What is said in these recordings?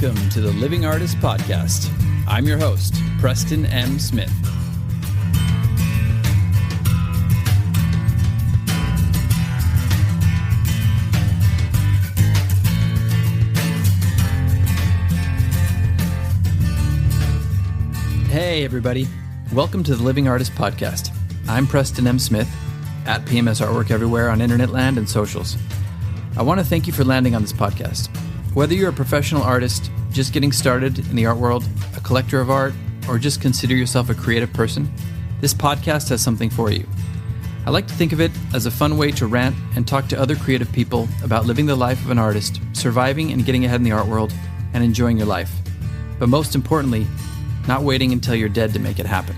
Welcome to the Living Artist Podcast. I'm your host, Preston M. Smith. Hey, everybody. Welcome to the Living Artist Podcast. I'm Preston M. Smith, at PMS Artwork everywhere on internet land and socials. I want to thank you for landing on this podcast. Whether you're a professional artist, just getting started in the art world, a collector of art, or just consider yourself a creative person, this podcast has something for you. I like to think of it as a fun way to rant and talk to other creative people about living the life of an artist, surviving and getting ahead in the art world, and enjoying your life. But most importantly, not waiting until you're dead to make it happen.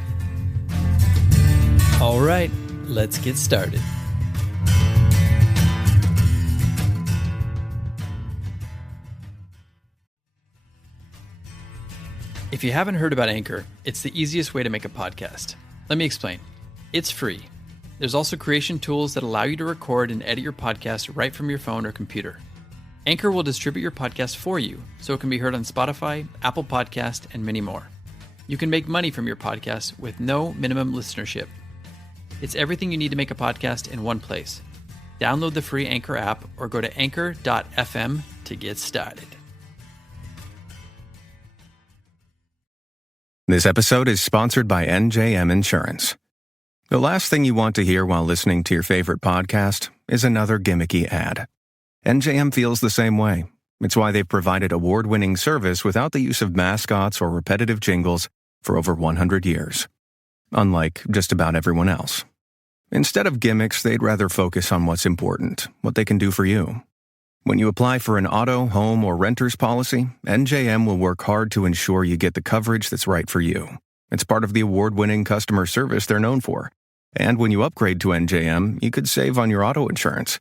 All right, let's get started. If you haven't heard about Anchor, it's the easiest way to make a podcast. Let me explain. It's free. There's also creation tools that allow you to record and edit your podcast right from your phone or computer. Anchor will distribute your podcast for you, so it can be heard on Spotify, Apple Podcast, and many more. You can make money from your podcast with no minimum listenership. It's everything you need to make a podcast in one place. Download the free Anchor app or go to anchor.fm to get started. This episode is sponsored by NJM Insurance. The last thing you want to hear while listening to your favorite podcast is another gimmicky ad. NJM feels the same way. It's why they've provided award-winning service without the use of mascots or repetitive jingles for over 100 years. Unlike just about everyone else. Instead of gimmicks, they'd rather focus on what's important, what they can do for you. When you apply for an auto, home, or renter's policy, NJM will work hard to ensure you get the coverage that's right for you. It's part of the award-winning customer service they're known for. And when you upgrade to NJM, you could save on your auto insurance.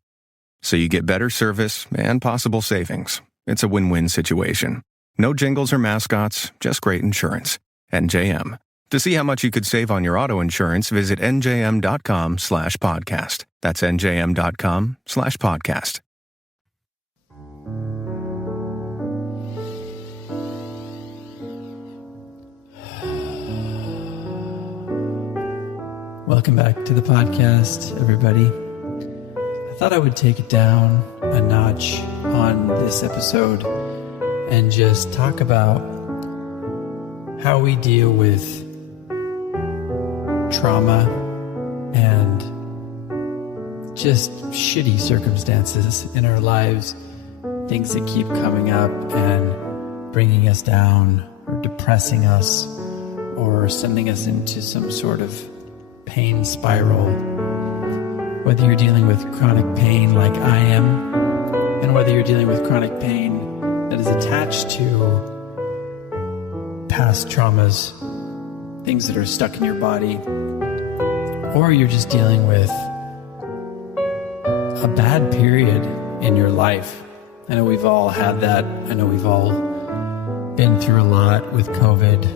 So you get better service and possible savings. It's a win-win situation. No jingles or mascots, just great insurance. NJM. To see how much you could save on your auto insurance, visit njm.com/podcast. That's njm.com/podcast. Welcome back to the podcast, everybody. I thought I would take it down a notch on this episode and just talk about how we deal with trauma and just shitty circumstances in our lives, things that keep coming up and bringing us down or depressing us or sending us into some sort of pain spiral. Whether you're dealing with chronic pain like I am, and whether you're dealing with chronic pain that is attached to past traumas, things that are stuck in your body, or you're just dealing with a bad period in your life. I know we've all had that. I know we've all been through a lot with COVID,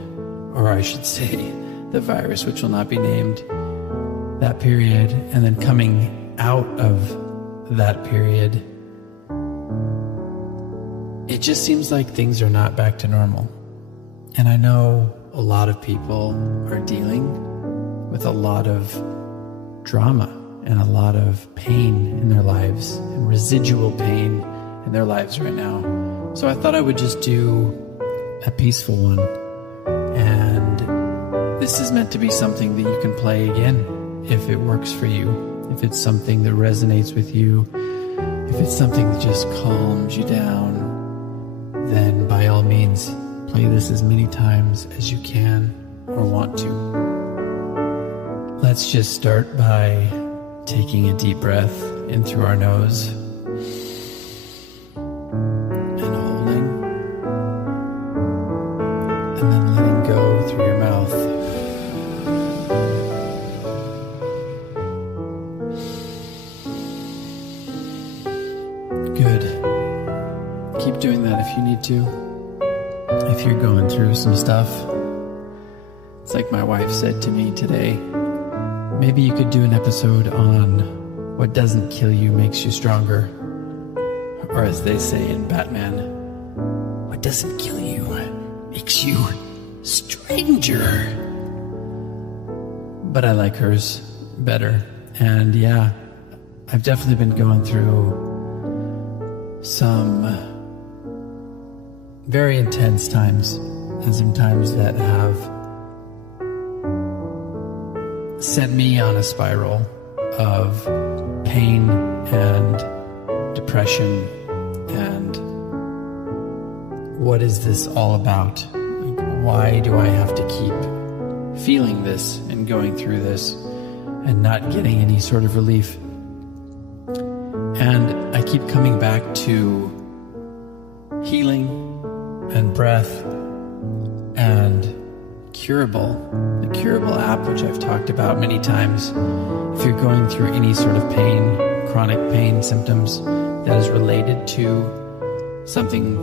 or I should say the virus, which will not be named, that period, and then coming out of that period, it just seems like things are not back to normal. And I know a lot of people are dealing with a lot of drama and a lot of pain in their lives and residual pain in their lives right now. So I thought I would just do a peaceful one. And this is meant to be something that you can play again if it works for you, if it's something that resonates with you, if it's something that just calms you down, then by all means, play this as many times as you can or want to. Let's just start by taking a deep breath in through our nose and holding, and then letting go through your mouth. Good. Keep doing that if you need to. If you're going through some stuff, it's like my wife said to me today, maybe you could do an episode on what doesn't kill you makes you stronger. Or as they say in Batman, what doesn't kill you, makes you stranger. But I like hers better. And yeah, I've definitely been going through some very intense times, and some times that have sent me on a spiral of pain and depression. And what is this all about? Why do I have to keep feeling this and going through this and not getting any sort of relief? And I keep coming back to healing and breath and Curable, the Curable app, which I've talked about many times. If you're going through any sort of pain, chronic pain symptoms that is related to something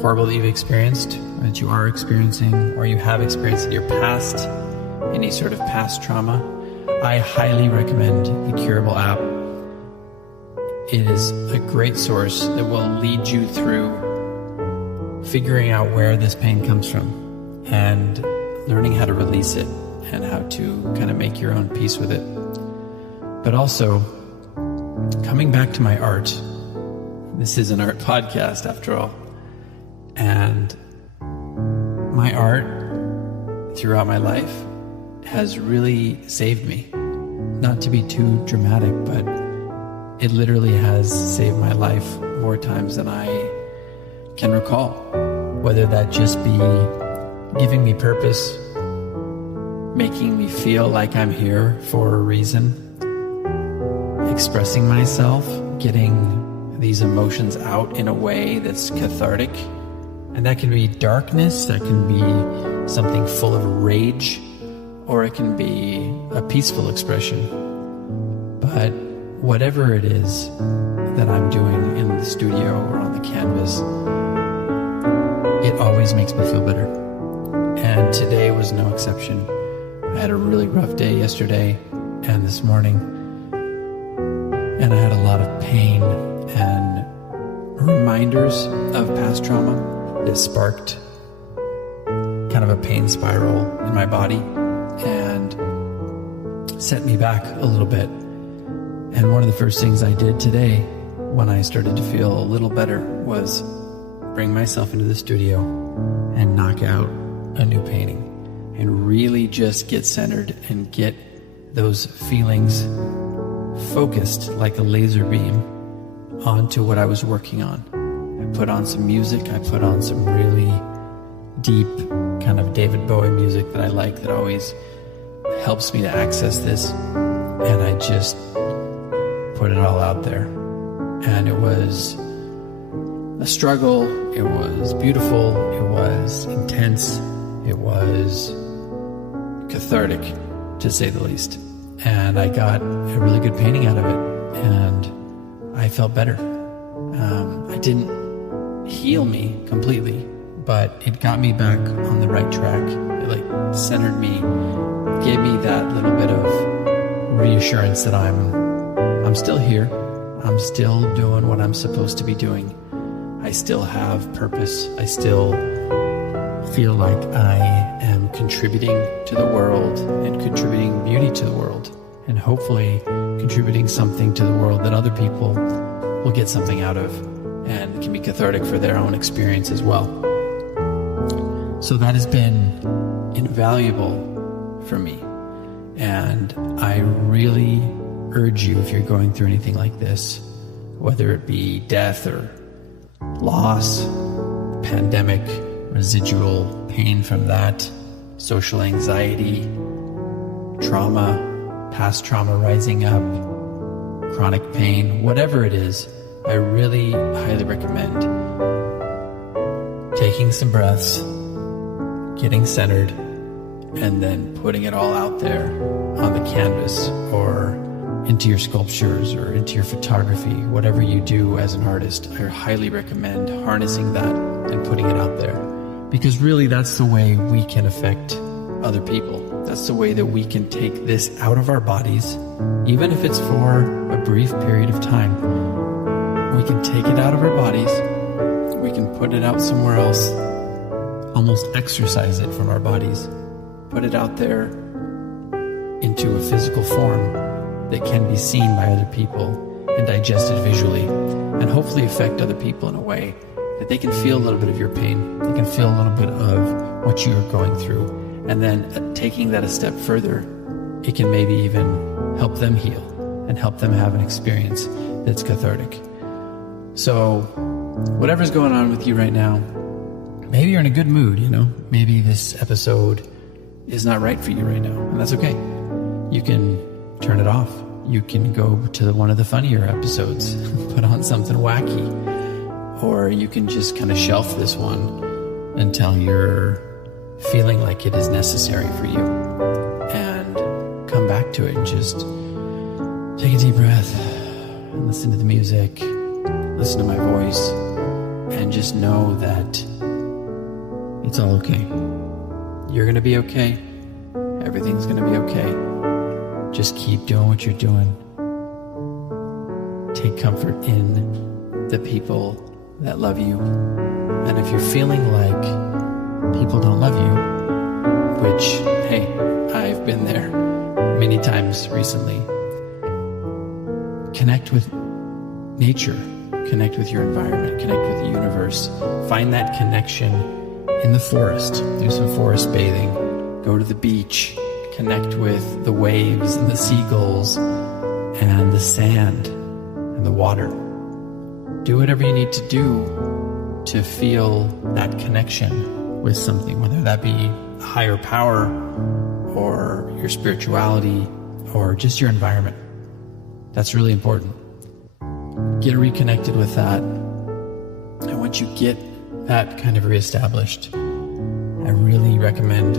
horrible that you've experienced, or that you are experiencing, or you have experienced in your past, any sort of past trauma, I highly recommend the Curable app. It is a great source that will lead you through figuring out where this pain comes from and learning how to release it and how to kind of make your own peace with it. But also, coming back to my art, this is an art podcast after all, and my art throughout my life has really saved me. Not to be too dramatic, but it literally has saved my life more times than I can recall. Whether that just be giving me purpose, making me feel like I'm here for a reason, expressing myself, getting these emotions out in a way that's cathartic. And that can be darkness, that can be something full of rage, or it can be a peaceful expression. But whatever it is that I'm doing in the studio or on the canvas, it always makes me feel better. And today was no exception. I had a really rough day yesterday and this morning, and I had a lot of pain and reminders of past trauma that sparked kind of a pain spiral in my body and set me back a little bit. And one of the first things I did today when I started to feel a little better was bring myself into the studio and knock out a new painting and really just get centered and get those feelings focused like a laser beam onto what I was working on. I put on some music. I put on some really deep kind of David Bowie music that I like, that always helps me to access this. And I just put it all out there. And it was a struggle. It was beautiful. It was intense. It was cathartic, to say the least. And I got a really good painting out of it. And I felt better. It didn't heal me completely, but it got me back on the right track. It like centered me, gave me that little bit of reassurance that I'm still here. I'm still doing what I'm supposed to be doing. I still have purpose. I still feel like I am contributing to the world and contributing beauty to the world, and hopefully contributing something to the world that other people will get something out of and can be cathartic for their own experience as well. So that has been invaluable for me. And I really urge you, if you're going through anything like this, whether it be death or loss, pandemic, residual pain from that, social anxiety, trauma, past trauma rising up, chronic pain, whatever it is, I really highly recommend taking some breaths, getting centered, and then putting it all out there on the canvas or into your sculptures or into your photography, whatever you do as an artist. I highly recommend harnessing that and putting it out there, because really that's the way we can affect other people. That's the way that we can take this out of our bodies, even if it's for a brief period of time. We can take it out of our bodies, we can put it out somewhere else, almost exercise it from our bodies, put it out there into a physical form that can be seen by other people and digested visually, and hopefully affect other people in a way that they can feel a little bit of your pain, they can feel a little bit of what you are going through, and then taking that a step further, it can maybe even help them heal and help them have an experience that's cathartic. So whatever's going on with you right now, maybe you're in a good mood, maybe this episode is not right for you right now, and that's okay. You can turn it off. You can go to one of the funnier episodes, put on something wacky, or you can just kind of shelf this one until you're feeling like it is necessary for you, and come back to it and just take a deep breath and listen to the music, listen to my voice, and just know that it's all okay. You're going to be okay. Everything's going to be okay. Just keep doing what you're doing. Take comfort in the people that love you. And if you're feeling like people don't love you, which, hey, I've been there many times recently, connect with nature, connect with your environment, connect with the universe. Find that connection in the forest. Do some forest bathing. Go to the beach. Connect with the waves and the seagulls and the sand and the water. Do whatever you need to do to feel that connection with something, whether that be a higher power or your spirituality or just your environment. That's really important. Get reconnected with that. And once you get that kind of reestablished, I really recommend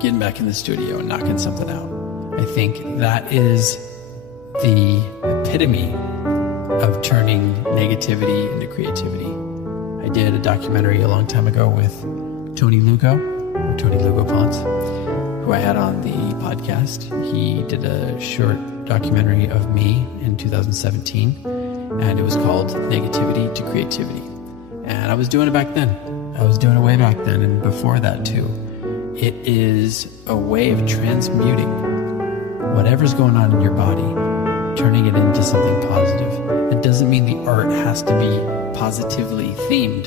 getting back in the studio and knocking something out. I think that is the epitome of turning negativity into creativity. I did a documentary a long time ago with Tony Lugo Ponce, who I had on the podcast. He did a short documentary of me in 2017, and it was called Negativity to Creativity. And I was doing it back then. I was doing it way back then, and before that too. It is a way of transmuting whatever's going on in your body, turning it into something positive. It doesn't mean the art has to be positively themed.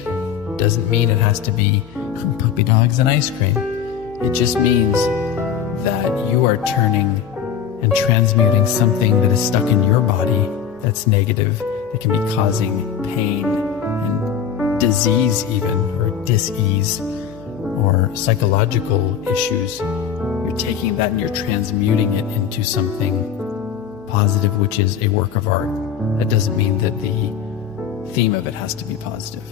It doesn't mean it has to be puppy dogs and ice cream. It just means that you are turning and transmuting something that is stuck in your body that's negative, that can be causing pain and disease even, or dis-ease, or psychological issues. You're taking that and you're transmuting it into something positive, which is a work of art. That doesn't mean that the theme of it has to be positive.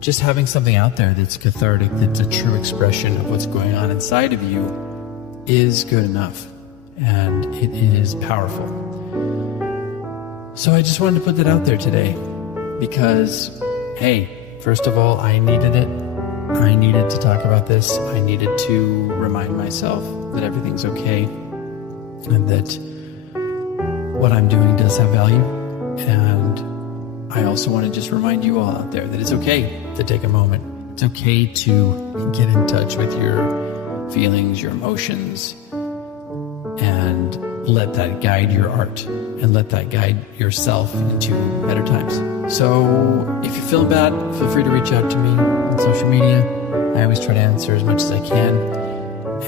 Just having something out there that's cathartic, that's a true expression of what's going on inside of you, is good enough, and it is powerful. So I just wanted to put that out there today because, hey, first of all, I needed it. I needed to talk about this. I needed to remind myself that everything's okay and that what I'm doing does have value. And I also want to just remind you all out there that it's okay to take a moment. It's okay to get in touch with your feelings, your emotions, and let that guide your art and let that guide yourself into better times. So if you're feeling bad, feel free to reach out to me on social media. I always try to answer as much as I can.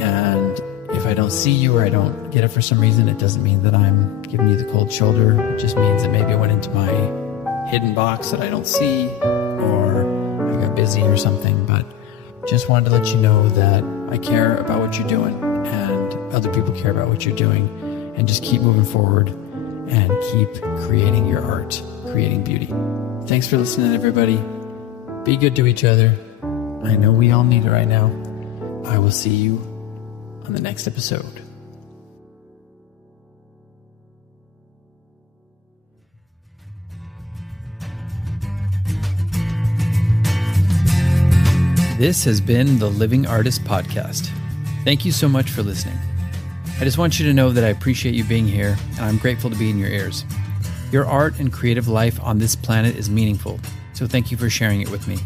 And if I don't see you or I don't get it for some reason, it doesn't mean that I'm giving you the cold shoulder. It just means that maybe I went into my hidden box that I don't see, or I got busy or something. But just wanted to let you know that I care about what you're doing and other people care about what you're doing. And just keep moving forward and keep creating your art, creating beauty. Thanks for listening, everybody. Be good to each other. I know we all need it right now. I will see you on the next episode. This has been the Living Artist Podcast. Thank you so much for listening. I just want you to know that I appreciate you being here, and I'm grateful to be in your ears. Your art and creative life on this planet is meaningful. So thank you for sharing it with me.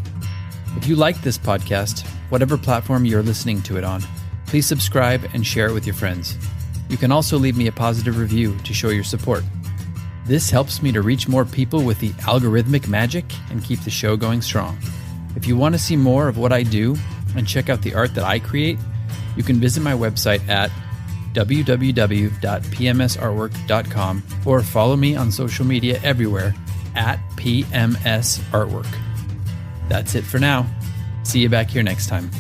If you like this podcast, whatever platform you're listening to it on, please subscribe and share it with your friends. You can also leave me a positive review to show your support. This helps me to reach more people with the algorithmic magic and keep the show going strong. If you want to see more of what I do and check out the art that I create, you can visit my website at www.pmsartwork.com or follow me on social media everywhere at PMS Artwork. That's it for now. See you back here next time.